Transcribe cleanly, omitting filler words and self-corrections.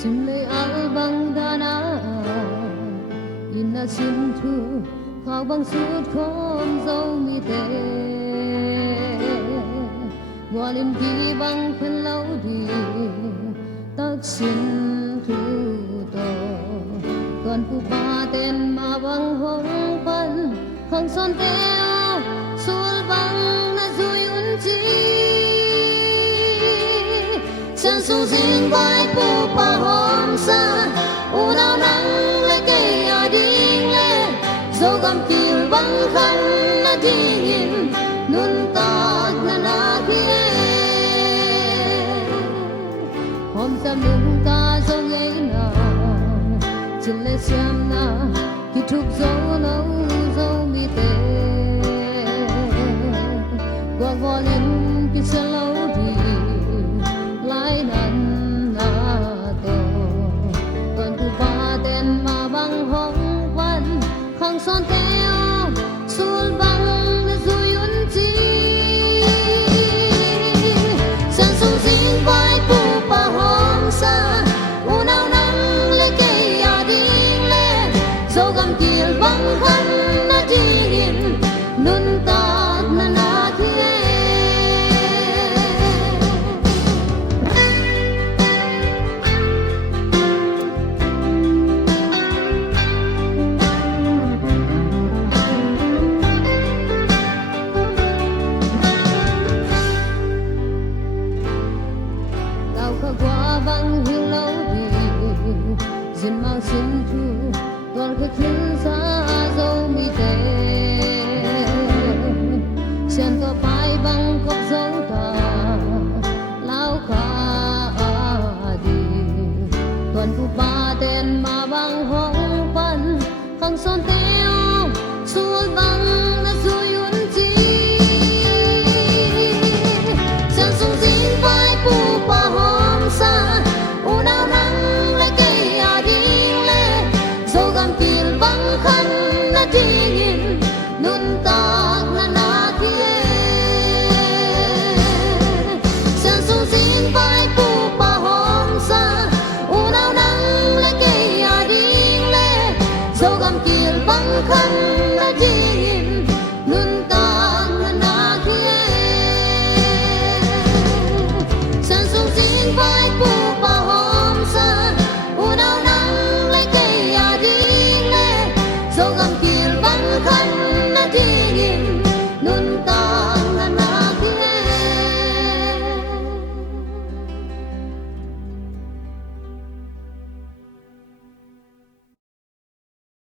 sim lei al bang dana in na sim thu khao bang suốt khom dâu mi te ngõ lim đi bang phen lâu đi tác xin thu to còn phụ ba tên mà bang hong pan khang son teo sul bang na zui un chi chân su dinh vai phụ pa hom sa u nào nắng lấy cây ở đi lên dâu gam kiều băng khăn na đi hin nun ta na kia hôm sam nung ta dâu ngây na chân lê xiêm na khi thúc dâu nấu dâu mi tê qua gò lên khi sẽ lâu đi lại năn na to còn tu ba tên mà băng hong văn khang son theo sul băng na zui un chi san sung dinh vai pu pa hom sa u nào nắng lấy cây à đi lên dâu gam kiel băng khăn na đi hin nun ta na kia qua băng hiu lâu đi dần mang xin thu còn khách khứ xa dâu mi tê xem có phải băng cốc dấu ta lao khá đi còn phụ ba tên mà băng hong pan khang son